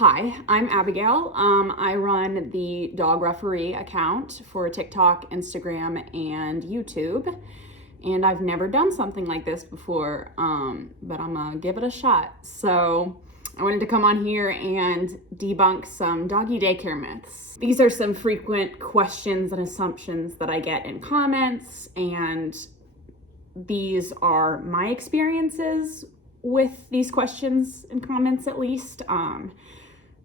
Hi, I'm Abigail. I run the Dog Referee account for TikTok, Instagram, and YouTube. And I've never done something like this before, but I'm gonna give it a shot. So I wanted to come on here and debunk some doggy daycare myths. These are some frequent questions and assumptions that I get in comments, and these are my experiences with these questions and comments, at least.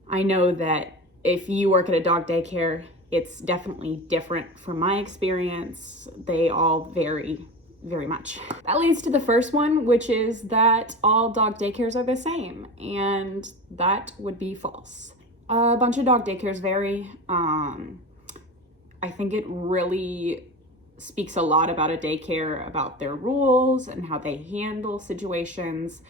I know that if you work at a dog daycare, it's definitely different from my experience. They all vary very much. That leads to the first one, which is that all dog daycares are the same, and that would be false. A bunch of dog daycares vary. I think it really speaks a lot about a daycare, about their rules and how they handle situations.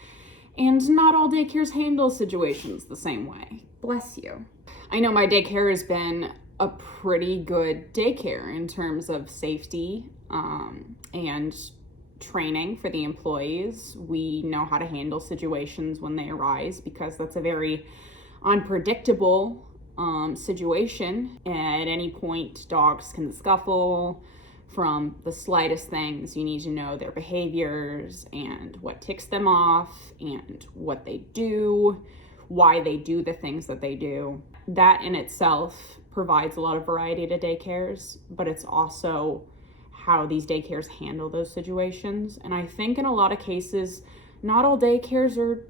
And not all daycares handle situations the same way. Bless you. I know my daycare has been a pretty good daycare in terms of safety and training for the employees. We know how to handle situations when they arise because that's a very unpredictable situation. At any point, dogs can scuffle. From the slightest things, you need to know their behaviors and what ticks them off and what they do, why they do the things that they do. That in itself provides a lot of variety to daycares, but it's also how these daycares handle those situations. And I think in a lot of cases, not all daycares are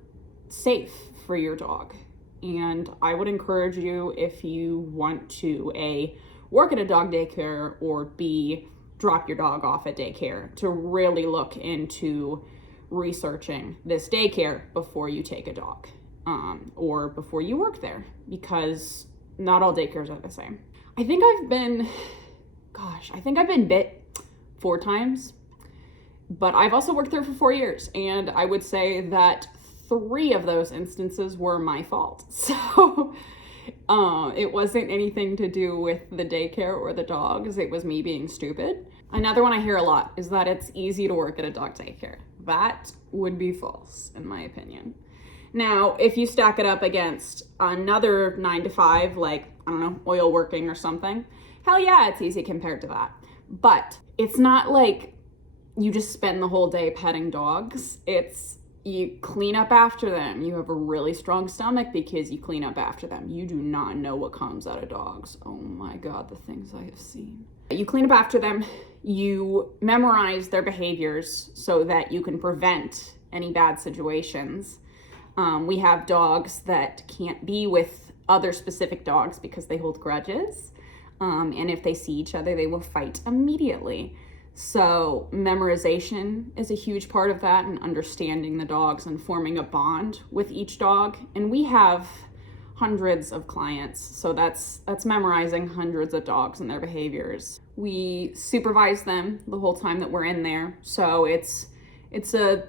safe for your dog. And I would encourage you, if you want to A, work at a dog daycare, or B, drop your dog off at daycare, to really look into researching this daycare before you take a dog or before you work there, because not all daycares are the same. I think I've been bit 4 times, but I've also worked there for 4 years, and I would say that 3 of those instances were my fault. So it wasn't anything to do with the daycare or the dogs. It was me being stupid. Another one I hear a lot is that it's easy to work at a dog daycare. That would be false, in my opinion. Now, if you stack it up against another 9 to 5, like, I don't know, oil working or something, hell yeah, it's easy compared to that. But it's not like you just spend the whole day petting dogs. You clean up after them. You have a really strong stomach because you clean up after them. You do not know what comes out of dogs. Oh my God, the things I have seen. You clean up after them. You memorize their behaviors so that you can prevent any bad situations. We have dogs that can't be with other specific dogs because they hold grudges. And if they see each other, they will fight immediately. So memorization is a huge part of that, and understanding the dogs and forming a bond with each dog. And we have hundreds of clients, so that's memorizing hundreds of dogs and their behaviors. We supervise them the whole time that we're in there. So it's a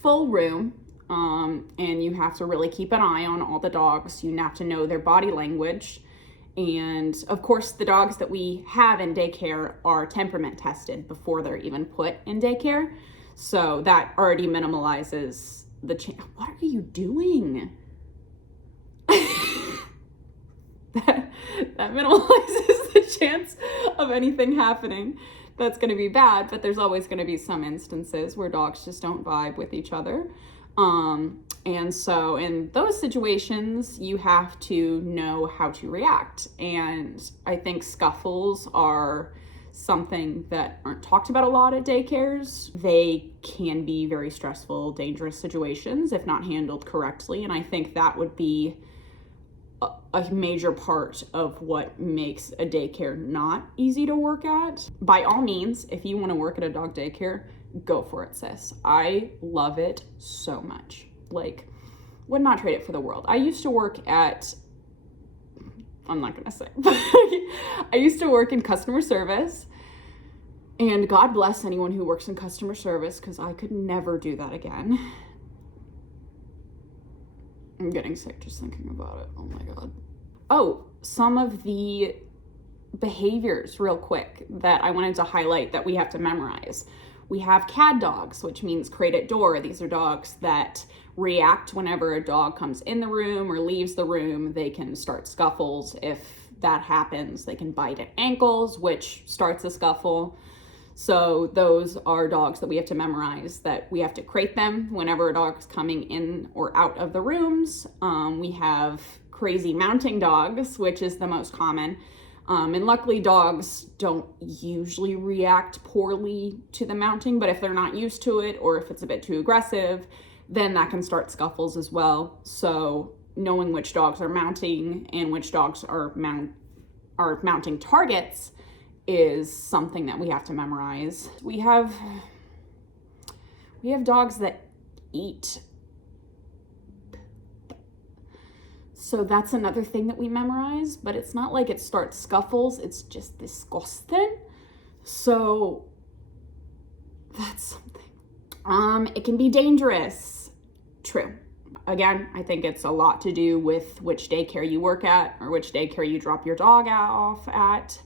full room, and you have to really keep an eye on all the dogs. You have to know their body language. And of course, the dogs that we have in daycare are temperament tested before they're even put in daycare. So that already minimalizes the chance. What are you doing? that minimalizes the chance of anything happening that's going to be bad, but there's always going to be some instances where dogs just don't vibe with each other. And so in those situations, you have to know how to react. And I think scuffles are something that aren't talked about a lot at daycares. They can be very stressful, dangerous situations if not handled correctly. And I think that would be a major part of what makes a daycare not easy to work at. By all means, if you want to work at a dog daycare, go for it, sis. I love it so much. Like, would not trade it for the world. I used to work at, I'm not gonna say, but I used to work in customer service, and God bless anyone who works in customer service, because I could never do that again. I'm getting sick just thinking about it. Oh my God. Oh, some of the behaviors real quick that I wanted to highlight that we have to memorize. We have CAD dogs, which means crate at door. These are dogs that react whenever a dog comes in the room or leaves the room. They can start scuffles. If that happens, they can bite at ankles, which starts a scuffle. So those are dogs that we have to memorize, that we have to crate them whenever a dog's coming in or out of the rooms. We have crazy mounting dogs, which is the most common. And luckily dogs don't usually react poorly to the mounting, but if they're not used to it or if it's a bit too aggressive, then that can start scuffles as well. So knowing which dogs are mounting and which dogs are mounting targets is something that we have to memorize. We have dogs that eat. So that's another thing that we memorize, but it's not like it starts scuffles, it's just disgusting. So that's something. It can be dangerous. True. Again, I think it's a lot to do with which daycare you work at or which daycare you drop your dog off at,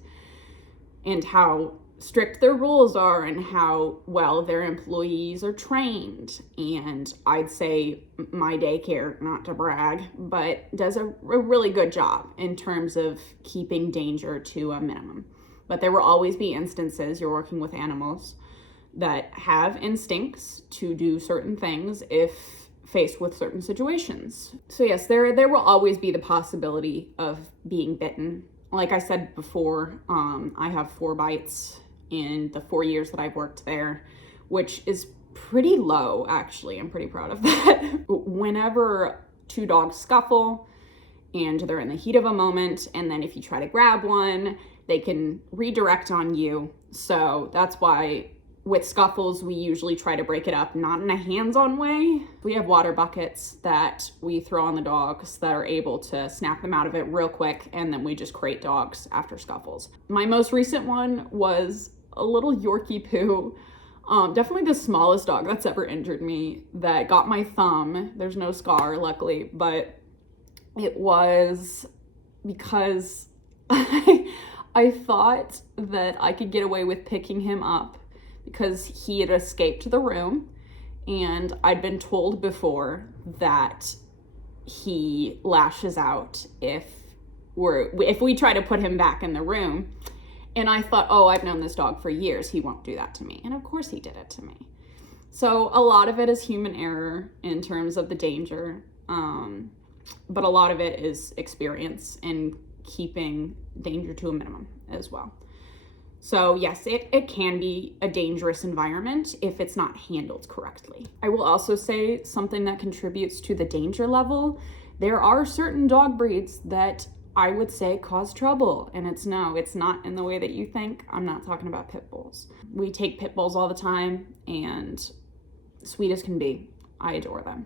and how strict their rules are and how well their employees are trained. And I'd say my daycare, not to brag, but does a really good job in terms of keeping danger to a minimum. But there will always be instances you're working with animals that have instincts to do certain things if faced with certain situations. So yes, there will always be the possibility of being bitten. Like I said before, I have 4 bites in the 4 years that I've worked there, which is pretty low, actually. I'm pretty proud of that. Whenever 2 dogs scuffle and they're in the heat of a moment, and then if you try to grab one, they can redirect on you. So that's why with scuffles, we usually try to break it up, not in a hands-on way. We have water buckets that we throw on the dogs that are able to snap them out of it real quick, and then we just crate dogs after scuffles. My most recent one was a little Yorkie poo. Definitely the smallest dog that's ever injured me, that got my thumb. There's no scar, luckily, but it was because I thought that I could get away with picking him up because he had escaped the room, and I'd been told before that he lashes out if we try to put him back in the room. And I thought, oh, I've known this dog for years, he won't do that to me. And of course he did it to me. So a lot of it is human error in terms of the danger, but a lot of it is experience and keeping danger to a minimum as well. So yes, it can be a dangerous environment if it's not handled correctly. I will also say something that contributes to the danger level. There are certain dog breeds that I would say cause trouble, and it's not in the way that you think. I'm not talking about pit bulls. We take pit bulls all the time, and sweet as can be. I adore them.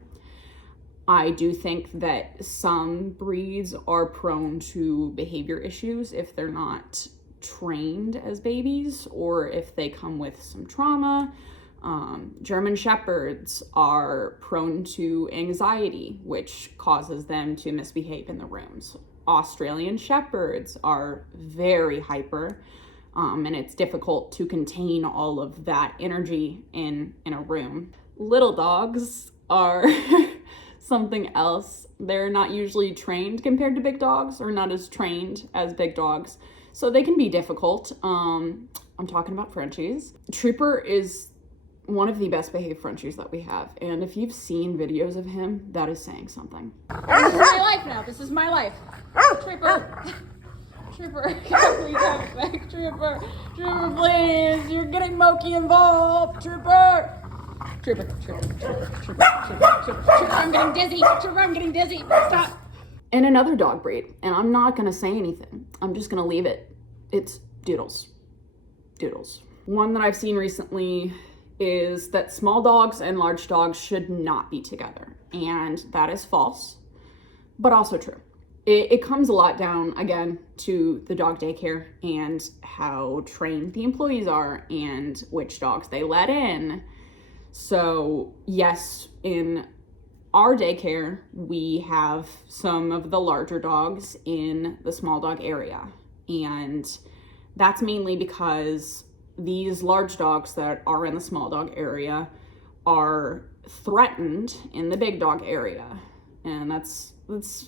I do think that some breeds are prone to behavior issues if they're not trained as babies or if they come with some trauma. German Shepherds are prone to anxiety, which causes them to misbehave in the rooms. Australian Shepherds are very hyper, and it's difficult to contain all of that energy in a room. Little dogs are something else. They're not usually trained compared to big dogs, or not as trained as big dogs. So they can be difficult. I'm talking about Frenchies. Trooper is one of the best behaved Frenchies that we have. And if you've seen videos of him, that is saying something. This is my life now. This is my life. Trooper. Trooper. Please come back. Trooper. Trooper, please. You're getting Moki involved. Trooper. Trooper. I'm getting dizzy. Trooper, I'm getting dizzy. Stop. And another dog breed, and I'm not gonna say anything. I'm just gonna leave it. It's Doodles. Doodles. One that I've seen recently is that small dogs and large dogs should not be together. And that is false, but also true. It comes a lot down, again, to the dog daycare and how trained the employees are and which dogs they let in. So yes, in our daycare, we have some of the larger dogs in the small dog area. And that's mainly because these large dogs that are in the small dog area are threatened in the big dog area. And that's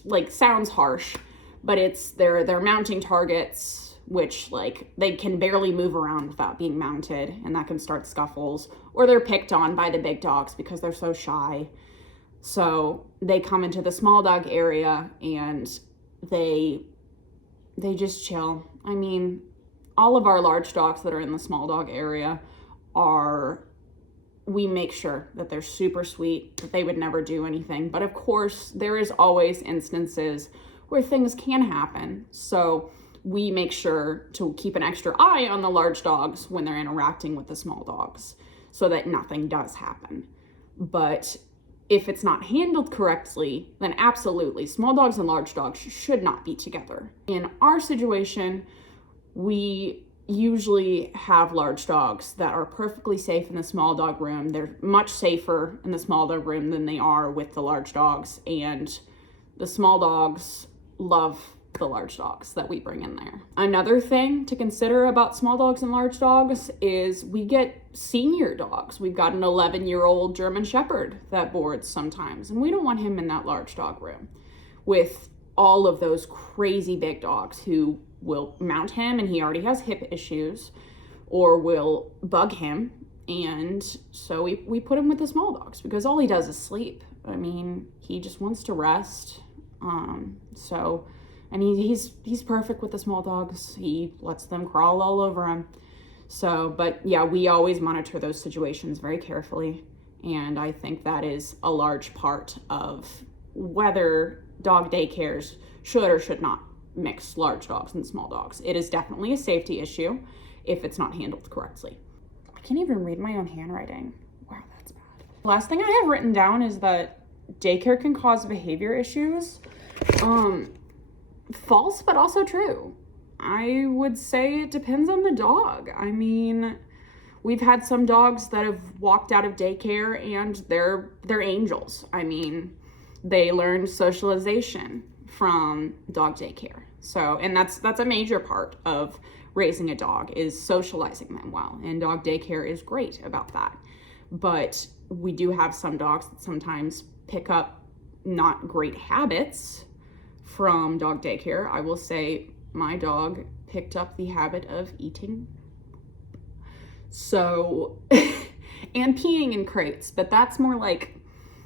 like sounds harsh, but they're mounting targets, which like they can barely move around without being mounted, and that can start scuffles, or they're picked on by the big dogs because they're so shy. So they come into the small dog area and they just chill. I mean, all of our large dogs that are in the small dog area we make sure that they're super sweet, that they would never do anything. But of course, there is always instances where things can happen. So we make sure to keep an extra eye on the large dogs when they're interacting with the small dogs so that nothing does happen. But if it's not handled correctly, then absolutely, small dogs and large dogs should not be together. In our situation, we usually have large dogs that are perfectly safe in the small dog room. They're much safer in the small dog room than they are with the large dogs, and the small dogs love the large dogs that we bring in there. Another thing to consider about small dogs and large dogs is we get senior dogs. We've got an 11-year-old German Shepherd that boards sometimes, and we don't want him in that large dog room with all of those crazy big dogs who will mount him and he already has hip issues, or will bug him. And so we put him with the small dogs because all he does is sleep. I mean, he just wants to rest. And he's perfect with the small dogs. He lets them crawl all over him. So, but yeah, we always monitor those situations very carefully. And I think that is a large part of whether dog daycares should or should not mix large dogs and small dogs. It is definitely a safety issue if it's not handled correctly. I can't even read my own handwriting. Wow, that's bad. Last thing I have written down is that daycare can cause behavior issues. False, but also true. I would say it depends on the dog. I mean, we've had some dogs that have walked out of daycare and they're angels. I mean, they learned socialization from dog daycare. So, and that's a major part of raising a dog, is socializing them well. And dog daycare is great about that. But we do have some dogs that sometimes pick up not great habits from dog daycare. I will say my dog picked up the habit of eating. So, and peeing in crates, but that's more like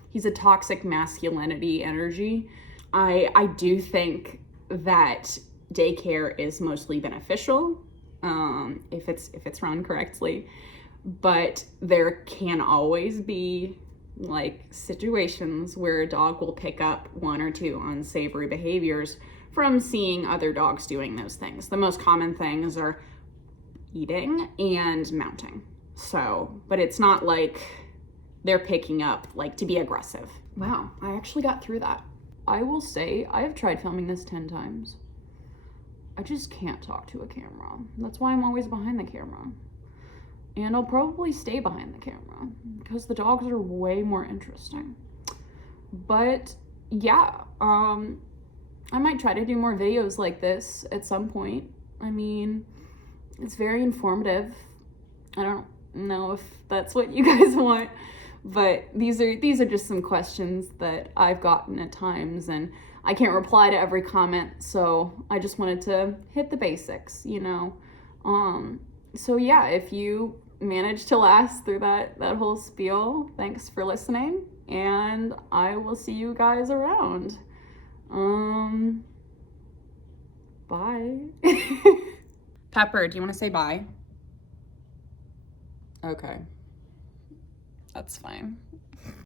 he's a toxic masculinity energy. I do think that daycare is mostly beneficial if it's run correctly, but there can always be like situations where a dog will pick up one or two unsavory behaviors from seeing other dogs doing those things. The most common things are eating and mounting. So, but it's not like they're picking up like to be aggressive. Wow, I actually got through that. I will say I have tried filming this 10 times. I just can't talk to a camera. That's why I'm always behind the camera. And I'll probably stay behind the camera because the dogs are way more interesting. But yeah, I might try to do more videos like this at some point. I mean, it's very informative. I don't know if that's what you guys want, but these are just some questions that I've gotten at times, and I can't reply to every comment, so I just wanted to hit the basics, you know. So yeah, if you managed to last through that whole spiel, thanks for listening, and I will see you guys around. Bye. Pepper, do you want to say bye? Okay. That's fine.